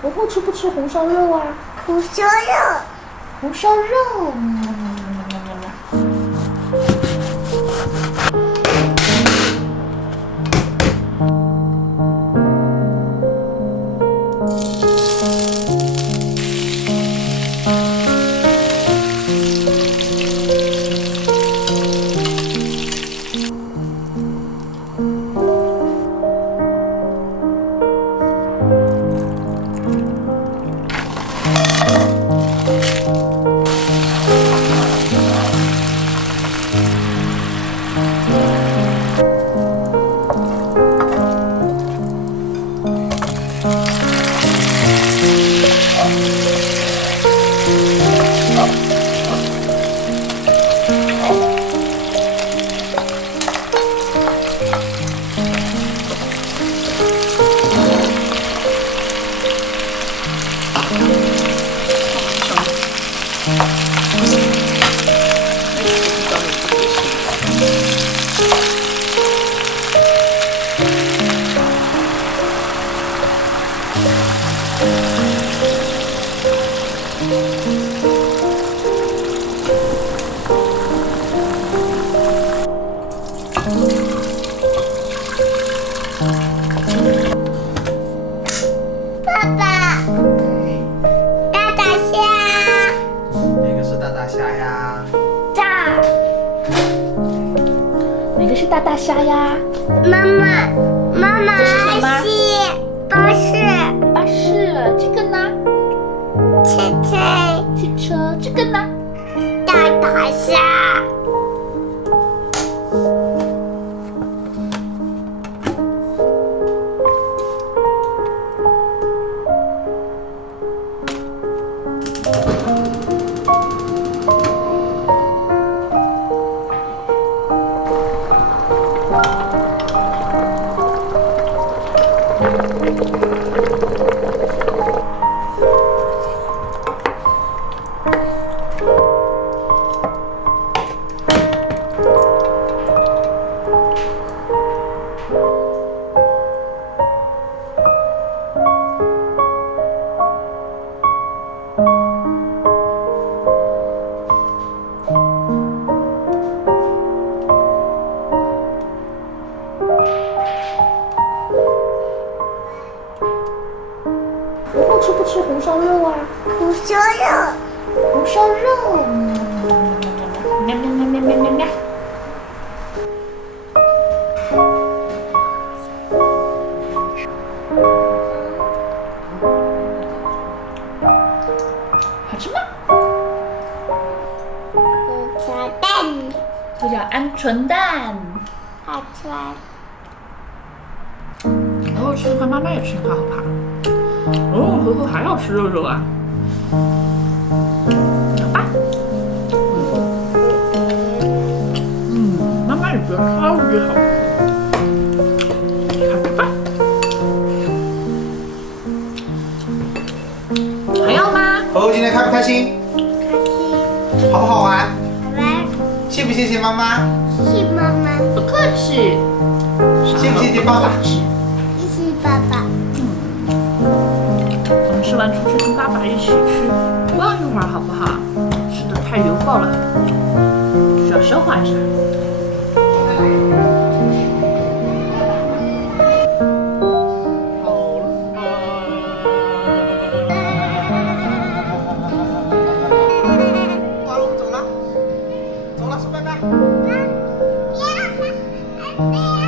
婆婆吃不吃红烧肉啊？红烧肉，红烧肉。爸爸，大大虾，哪个是大大虾呀？这儿，哪个是大大虾呀？妈妈，妈妈，这是什么巴士，巴士。这个呢？车，汽车。这个呢？大大虾，婆婆吃不吃红烧肉啊？红烧肉，红烧肉。喵喵喵喵喵喵喵。好吃吗？小蛋，这叫鹌鹑蛋。好吃吗？哦，吃一块，妈妈也吃一块，好不好？哦，呵呵，还要吃肉肉啊？好吧。妈妈也觉得超级好吃。好吃吧？还要吗？猴猴今天开不开心？开心，好不好玩？好玩，谢不谢谢妈妈？谢谢妈妈，不客气。谢不谢谢爸爸？谢谢爸爸，我们吃完出去跟爸爸一起去逛一会儿，好不好？吃的太油爆了，需要消化一下。好了，我们走了，走了，说拜拜。呀，拜拜。